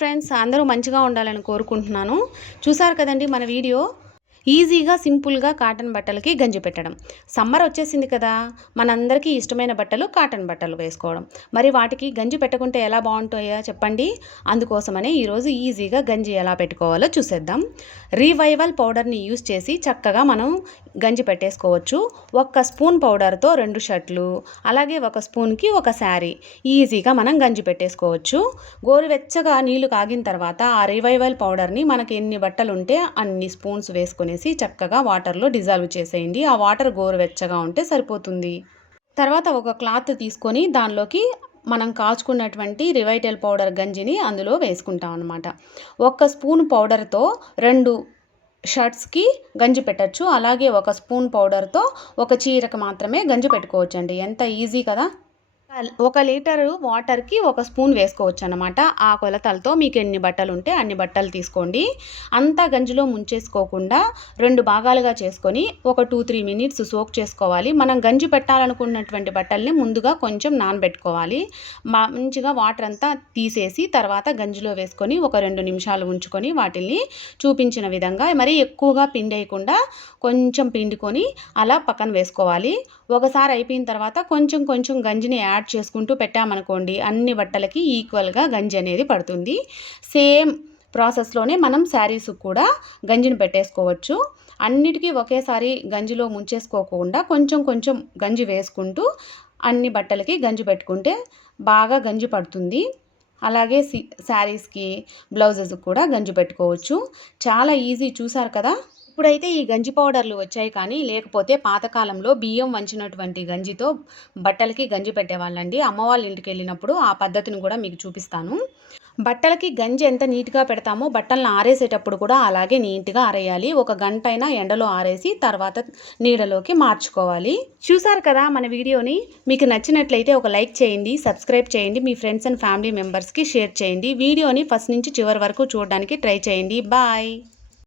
Friends అందరూ మంచిగా ఉండాలని కోరుకుంటున్నాను. చూసారు కదండి మన వీడియో? ఈజీగా సింపుల్గా కాటన్ బట్టలకి గంజి పెట్టడం. సమ్మర్ వచ్చేసింది కదా మనందరికీ ఇష్టమైన బట్టలు కాటన్ బట్టలు వేసుకోవడం. మరి వాటికి గంజి పెట్టుకుంటే ఎలా బాగుంటాయో చెప్పండి. అందుకోసమనే ఈరోజు ఈజీగా గంజి ఎలా పెట్టుకోవాలో చూసేద్దాం. రీవైవల్ పౌడర్ని యూస్ చేసి చక్కగా మనం గంజి పెట్టేసుకోవచ్చు. ఒక్క స్పూన్ పౌడర్తో రెండు షర్ట్లు అలాగే ఒక స్పూన్కి ఒక శారీ. ఈజీగా మనం గంజి పెట్టేసుకోవచ్చు. గోరువెచ్చగా నీళ్ళు కాగిన తర్వాత ఆ రివైవల్ పౌడర్ని మనకి ఎన్ని బట్టలు ఉంటే అన్ని స్పూన్స్ తీసుకునేసి చక్కగా వాటర్లో డిజాల్వ్ చేసేయండి. ఆ వాటర్ గోరువెచ్చగా ఉంటే సరిపోతుంది. తర్వాత ఒక క్లాత్ తీసుకొని దానిలోకి మనం కాచుకున్నటువంటి రివైటల్ పౌడర్ గంజిని అందులో వేసుకుంటాం అనమాట ఒక్క స్పూన్ పౌడర్తో రెండు షర్ట్స్కి గంజి పెట్టచ్చు. అలాగే ఒక స్పూన్ పౌడర్తో ఒక చీరకు మాత్రమే గంజి పెట్టుకోవచ్చండి. ఎంత ఈజీ కదా. ఒక లీటరు వాటర్కి ఒక స్పూన్ వేసుకోవచ్చు అనమాట ఆ కొలతలతో మీకు ఎన్ని బట్టలు ఉంటే అన్ని బట్టలు తీసుకోండి. అంతా గంజిలో ముంచేసుకోకుండా రెండు భాగాలుగా చేసుకొని ఒక టూ త్రీ మినిట్స్ సోక్ చేసుకోవాలి. మనం గంజి పెట్టాలనుకున్నటువంటి బట్టల్ని ముందుగా కొంచెం నానబెట్టుకోవాలి. మంచిగా వాటర్ అంతా తీసేసి తర్వాత గంజిలో వేసుకొని ఒక రెండు నిమిషాలు ఉంచుకొని వాటిని చూపించిన విధంగా మరీ ఎక్కువగా పిండేయకుండా కొంచెం పిండుకొని అలా పక్కన వేసుకోవాలి. ఒకసారి అయిపోయిన తర్వాత కొంచెం కొంచెం గంజిని యాడ్ చేసుకుంటూ పెట్టామనుకోండి అన్ని బట్టలకి ఈక్వల్గా గంజి అనేది పడుతుంది. సేమ్ ప్రాసెస్లోనే మనం శారీస్ కూడా గంజిని పెట్టేసుకోవచ్చు. అన్నిటికీ ఒకేసారి గంజిలో ముంచేసుకోకుండా కొంచెం కొంచెం గంజి వేసుకుంటూ అన్ని బట్టలకి గంజి పెట్టుకుంటే బాగా గంజి పడుతుంది. అలాగే శారీస్కి బ్లౌజెస్కి కూడా గంజి పెట్టుకోవచ్చు. చాలా ఈజీ చూసారు కదా? ఇప్పుడైతే ఈ గంజి పౌడర్లు వచ్చాయి కానీ లేకపోతే పాతకాలంలో బియ్యం వంచినటువంటి గంజితో బట్టలకి గంజి పెట్టేవాళ్ళండి. అమ్మ వాళ్ళ ఇంటికి వెళ్ళినప్పుడు ఆ పద్ధతిని కూడా మీకు చూపిస్తాను. బట్టలకి గంజి ఎంత నీట్గా పెడతామో బట్టలను ఆరేసేటప్పుడు కూడా అలాగే నీట్గా ఆరేయాలి. ఒక గంట అయినా ఎండలో ఆరేసి తర్వాత నీడలోకి మార్చుకోవాలి. చూసారు కదా మన వీడియోని? మీకు నచ్చినట్లయితే ఒక లైక్ చేయండి సబ్స్క్రైబ్ చేయండి మీ ఫ్రెండ్స్ అండ్ ఫ్యామిలీ మెంబర్స్కి షేర్ చేయండి. వీడియోని ఫస్ట్ నుంచి చివరి వరకు చూడడానికి ట్రై చేయండి. బాయ్!